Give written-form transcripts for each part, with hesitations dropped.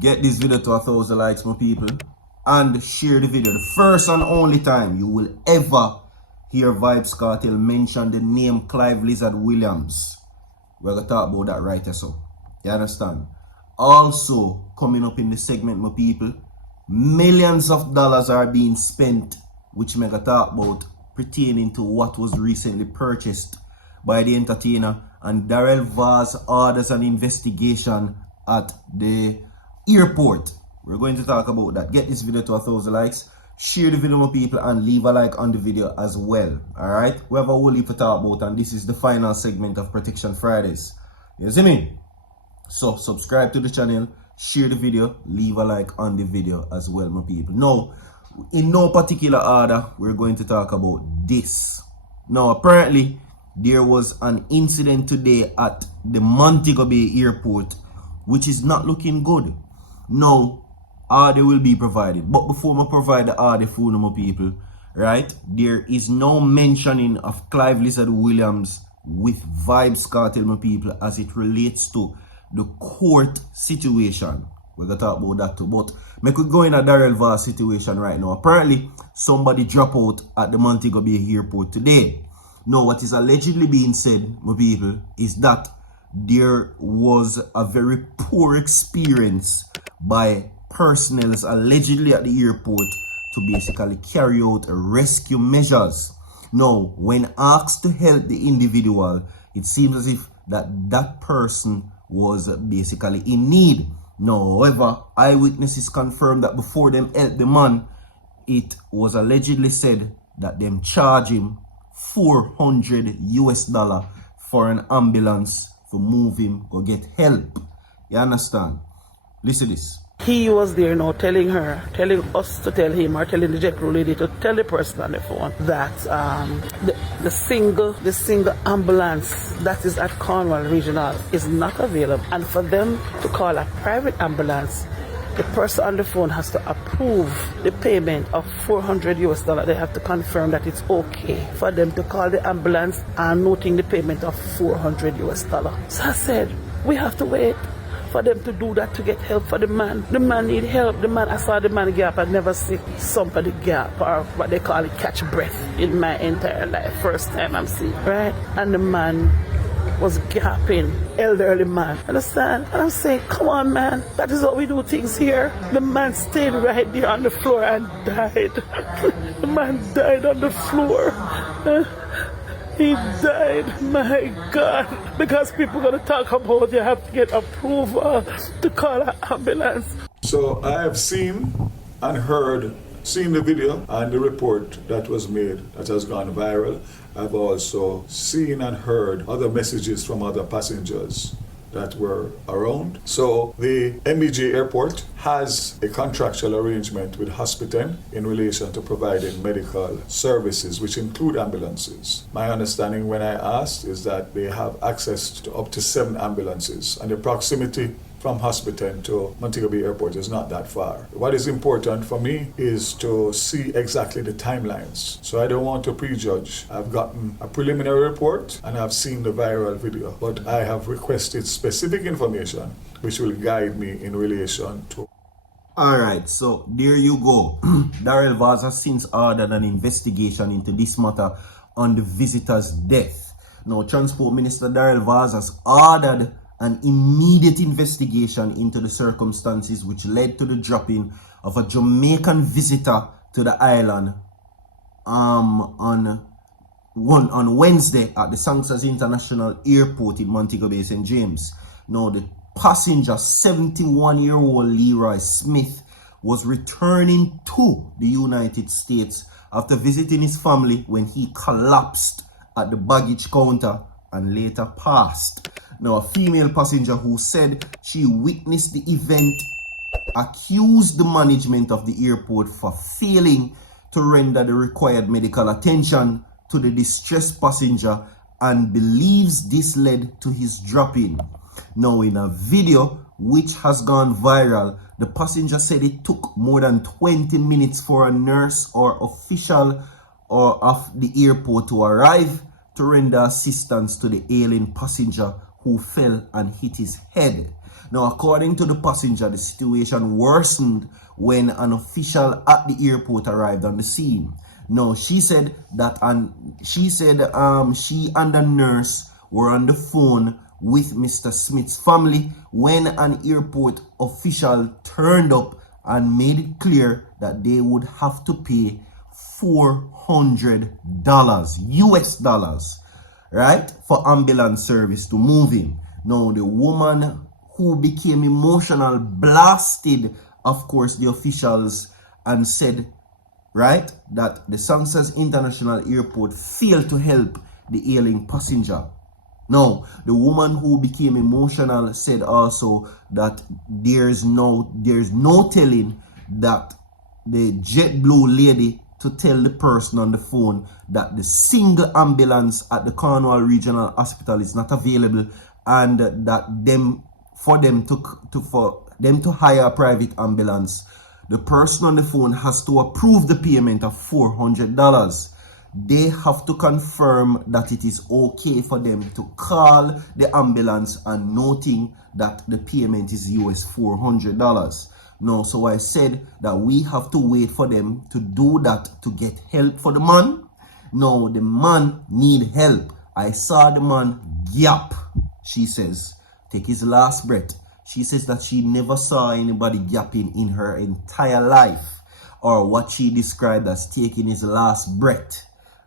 Get this video to 1,000 likes, my people, and share the video. The first and only time you will ever hear Vybz Kartel mention the name Clive Lizard Williams. We're gonna talk about that right here, so you understand. Also, coming up in the segment, my people, millions of dollars are being spent, which we're gonna talk about, pertaining to what was recently purchased by the entertainer, and Daryl Vybz orders an investigation at the airport. We're going to talk about that. Get this video to 1,000 likes, share the video with people, and leave a like on the video as well. Alright, we have a whole heap to talk about, and this is the final segment of Protection Fridays. You see me? So subscribe to the channel, share the video, leave a like on the video as well, my people. Now, in no particular order, we're going to talk about this. Now, apparently there was an incident today at the Montego Bay airport, which is not looking good. Now, order will be provided, but before I provide the order for my people, right, there is no mentioning of Clive Lizard Williams with Vybz Kartel, my people, as it relates to the court situation. We're gonna talk about that too, but we could go in a Daryl Vybz situation right now. Apparently, somebody dropped out at the Montego Bay airport today. Now, what is allegedly being said, my people, is that there was a very poor experience by personnel allegedly at the airport to basically carry out rescue measures. Now, when asked to help the individual, it seems as if that person was basically in need. Now, however, eyewitnesses confirmed that before them helped the man, it was allegedly said that them charge him $400 for an ambulance to move him, go get help. You understand? Listen to this. He was there now telling us to tell him, or telling the JetBlue lady to tell the person on the phone that the single ambulance that is at Cornwall Regional is not available, and for them to call a private ambulance, the person on the phone has to approve the payment of $400. They have to confirm that it's okay for them to call the ambulance and noting the payment of $400. So I said, we have to wait for them to do that to get help for the man. The man need help. The man, I saw the man gap. I never see somebody gap, or what they call it, catch breath, in my entire life. First time I'm seeing, right? And the man was gapping, elderly man, understand? And I'm saying, come on, man, that is how we do things here. The man stayed right there on the floor and died. The man died on the floor. He died, my God, because people are going to talk about you have to get approval to call an ambulance. So I have seen the video and the report that was made that has gone viral. I've also seen and heard other messages from other passengers that were around. So the MBJ airport has a contractual arrangement with Hospital in relation to providing medical services, which include ambulances. My understanding when I asked is that they have access to up to 7 ambulances, and the proximity from Hospital to Montego Bay Airport is not that far. What is important for me is to see exactly the timelines. So I don't want to prejudge. I've gotten a preliminary report and I've seen the viral video, but I have requested specific information which will guide me in relation to. Alright, so there you go. Daryl Vybz has since ordered an investigation into this matter on the visitor's death. Now, Transport Minister Daryl Vybz has ordered an immediate investigation into the circumstances which led to the dropping of a Jamaican visitor to the island on Wednesday at the Sanchez International Airport in Montego Bay, St. James. Now, the passenger, 71-year-old Leroy Smith, was returning to the United States after visiting his family when he collapsed at the baggage counter and later passed. Now, a female passenger who said she witnessed the event accused the management of the airport for failing to render the required medical attention to the distressed passenger and believes this led to his dropping. Now, in a video which has gone viral, the passenger said it took more than 20 minutes for a nurse or official of the airport to arrive to render assistance to the ailing passenger who fell and hit his head. Now, according to the passenger, the situation worsened when an official at the airport arrived on the scene. Now, she said that she and the nurse were on the phone with Mr. Smith's family when an airport official turned up and made it clear that they would have to pay $400 US dollars, right, for ambulance service to move him. Now, the woman who became emotional blasted, of course, the officials and said, right, that the Sangsters International Airport failed to help the ailing passenger. Now, the woman who became emotional said also that there's no telling that the JetBlue lady to tell the person on the phone that the single ambulance at the Cornwall Regional Hospital is not available, and that for them to hire a private ambulance, the person on the phone has to approve the payment of $400. They have to confirm that it is okay for them to call the ambulance, and noting that the payment is US $400. No, so I said that we have to wait for them to do that to get help for the man. No, the man need help. I saw the man gap, she says, take his last breath. She says that she never saw anybody gapping in her entire life, or what she described as taking his last breath.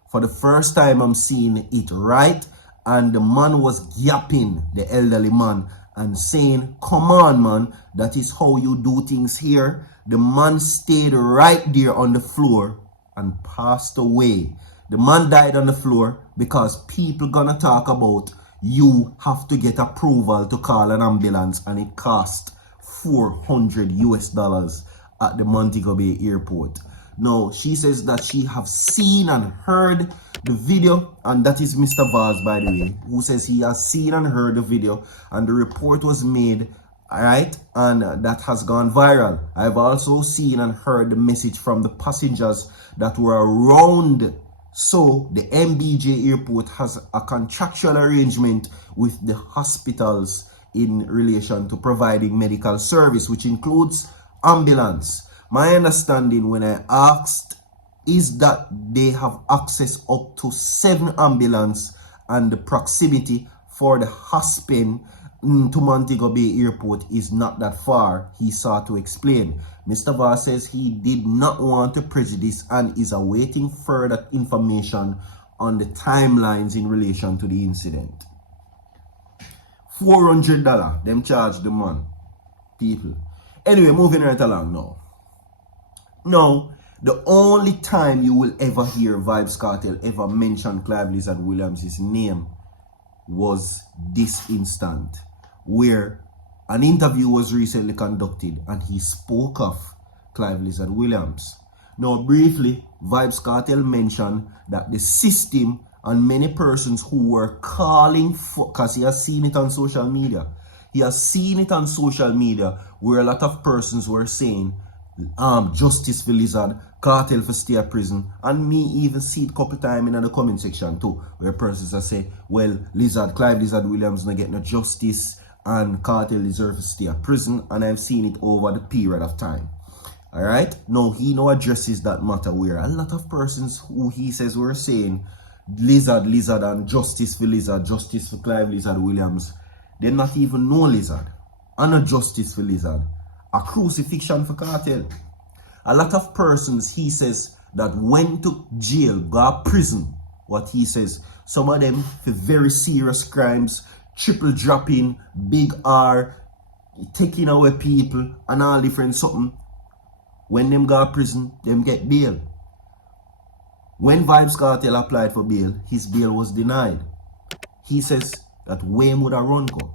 For the first time, I'm seeing it, right? And the man was yapping, the elderly man, and saying, come on, man, that is how you do things here. The man stayed right there on the floor and passed away. The man died on the floor because people gonna talk about you have to get approval to call an ambulance, and it cost $400 US dollars at the Montego Bay Airport. Now, she says that she have seen and heard the video, and that is Mr. Vybz, by the way, who says he has seen and heard the video, and the report was made, right, and that has gone viral. I've also seen and heard the message from the passengers that were around. So the MBJ Airport has a contractual arrangement with the hospitals in relation to providing medical service, which includes ambulance. My understanding when I asked is that they have access up to 7 ambulance, and the proximity for the hospital to Montego Bay Airport is not that far, he sought to explain. Mr. Vybz says he did not want to prejudice and is awaiting further information on the timelines in relation to the incident. $400, them charge the man, people. Anyway, moving right along now. Now, the only time you will ever hear Vybz Kartel ever mention Clive Lizard Williams' name was this instant, where an interview was recently conducted and he spoke of Clive Lizard Williams. Now, briefly, Vybz Kartel mentioned that the system and many persons who were calling for, because he has seen it on social media, where a lot of persons were saying, justice for Lizard, Cartel for stay at prison, and me even see it couple times in the comment section too, where persons are saying, well, Clive Lizard Williams not get no justice and Cartel deserves to stay at prison, and I've seen it over the period of time. Alright, now he now addresses that matter, where a lot of persons who he says were saying Lizard and justice for Clive Lizard Williams, they not even know Lizard, and a justice for Lizard, a crucifixion for Cartel. A lot of persons, he says, that went to jail, got prison, what he says, some of them for very serious crimes, triple dropping, big R, taking away people, and all different something. When them got prison, them get bail. When Vybz Kartel applied for bail, his bail was denied. He says that Wayne would have run go.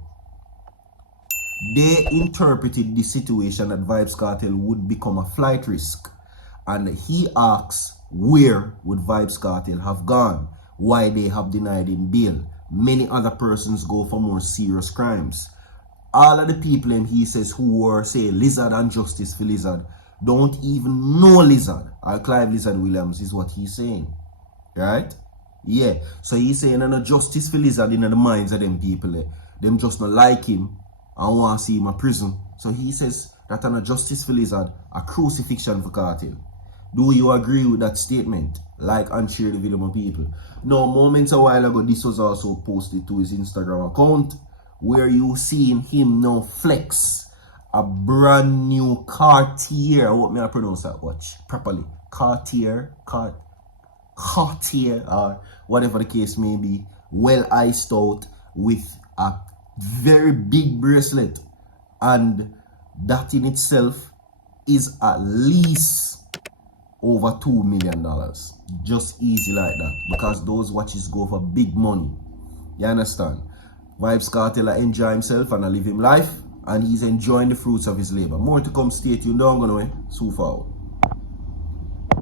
They interpreted the situation that Vybz Kartel would become a flight risk, and he asks where would Vybz Kartel have gone, why they have denied him bail. Many other persons go for more serious crimes. All of the people, and he says, who were say Lizard and justice for Lizard, don't even know Lizard, or Clive Lizard Williams is what he's saying, right? Yeah, so he's saying, and a justice for Lizard in the minds of them people, them just not like him, and want to see him in prison. So he says that an justice for Lizard, a crucifixion for Cartel. Do you agree with that statement? Like and share the video, my people. Now, moments a while ago, this was also posted to his Instagram account, where you seeing him now flex a brand new Cartier. What may I pronounce that watch properly? Cartier, Cartier, or whatever the case may be, well iced out with a very big bracelet, and that in itself is at least over $2 million. Just easy like that, because those watches go for big money. You understand? Vybz Kartel enjoy himself and live him life, and he's enjoying the fruits of his labor. More to come, stay tuned. Don't go away. So far.